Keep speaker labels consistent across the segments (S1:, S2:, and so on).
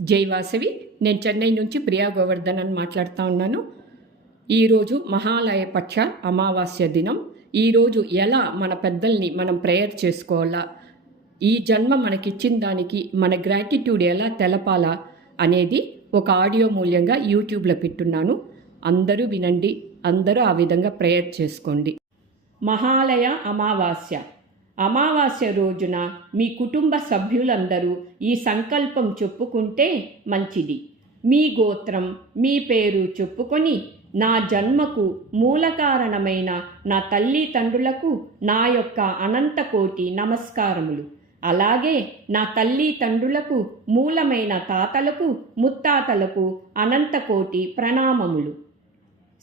S1: జై వాసవి. నేను చెన్నై నుంచి ప్రియా గోవర్ధన్ అని మాట్లాడుతూ ఉన్నాను. ఈరోజు మహాలయ పక్ష అమావాస్య దినం. ఈరోజు ఎలా మన పెద్దల్ని మనం ప్రేయర్ చేసుకోవాలా? ఈ జన్మ మనకిచ్చిన దానికి మన గ్రాటిట్యూడ్ ఎలా తెలపాలా అనేది ఒక ఆడియో మూల్యంగా యూట్యూబ్లో పెట్టున్నాను. అందరూ వినండి అందరూ ఆ విధంగా ప్రేయర్ చేసుకోండి. మహాలయ అమావాస్య. అమావాస్య రోజున మీ కుటుంబ సభ్యులందరూ ఈ సంకల్పం చెప్పుకుంటే మంచిది. మీ గోత్రం మీ పేరు చెప్పుకొని నా జన్మకు మూల కారణమైన నా తల్లి తండ్రులకు నా యొక్క అనంత కోటి నమస్కారములు. అలాగే నా తల్లి తండ్రులకు మూలమైన తాతలకు ముత్తాతలకు అనంత కోటి ప్రణామములు.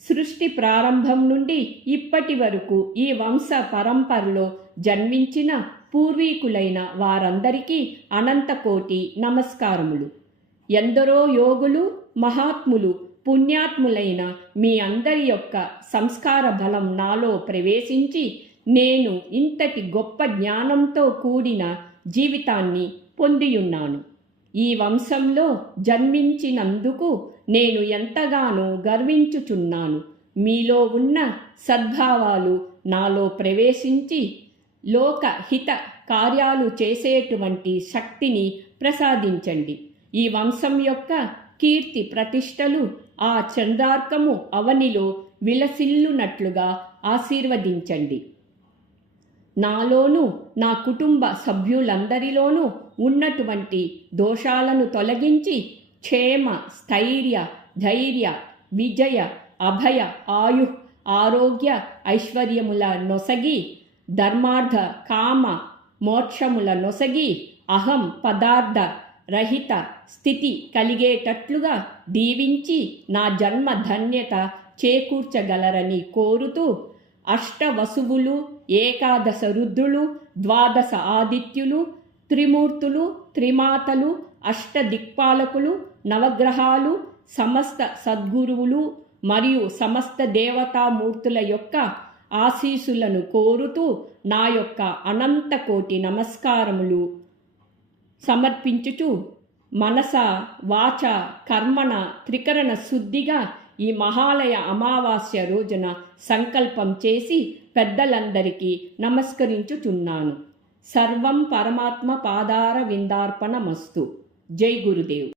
S1: సృష్టి ప్రారంభం నుండి ఇప్పటి వరకు ఈ వంశ పరంపరలో జన్మించిన పూర్వీకులైన వారందరికీ అనంతకోటి నమస్కారములు. ఎందరో యోగులు మహాత్ములు పుణ్యాత్ములైన మీ అందరి యొక్క సంస్కార బలం నాలో ప్రవేశించి నేను ఇంతటి గొప్ప జ్ఞానంతో కూడిన జీవితాన్ని పొందియున్నాను. ఈ వంశంలో జన్మించినందుకు నేను ఎంతగానో గర్వించుచున్నాను. మీలో ఉన్న సద్భావాలు నాలో ప్రవేశించి లోక హిత కార్యాలు చేసేటువంటి శక్తిని ప్రసాదించండి. ఈ వంశం యొక్క కీర్తి ప్రతిష్టలు ఆ చంద్రార్కము అవనిలో విలసిల్లునట్లుగా ఆశీర్వదించండి. నాలోనూ నా కుటుంబ సభ్యులందరిలోనూ ఉన్నటువంటి దోషాలను తొలగించి క్షేమ స్థైర్య ధైర్య విజయ అభయ ఆయు ఆరోగ్య ఐశ్వర్యముల నొసగి ధర్మార్థ కామ మోక్షముల నొసగి అహం పదార్థ రహిత స్థితి కలిగేటట్లుగా దీవించి నా జన్మ ధన్యత చేకూర్చగలరని కోరుతూ అష్టవసువులు ఏకాదశ రుద్రులు ద్వాదశ ఆదిత్యులు త్రిమూర్తులు త్రిమాతలు అష్టదిక్పాలకులు నవగ్రహాలు సమస్త సద్గురువులు మరియు సమస్త దేవతామూర్తుల యొక్క ఆశీసులను కోరుతూ నా యొక్క అనంత కోటి నమస్కారములు సమర్పించుచు మనస వాచ కర్మణ త్రికరణ శుద్ధిగా ఈ మహాలయ అమావాస్య రోజున సంకల్పం చేసి పెద్దలందరికీ నమస్కరించుచున్నాను. సర్వం పరమాత్మ పాదార విందార్పణమస్తు. జై గురుదేవ్.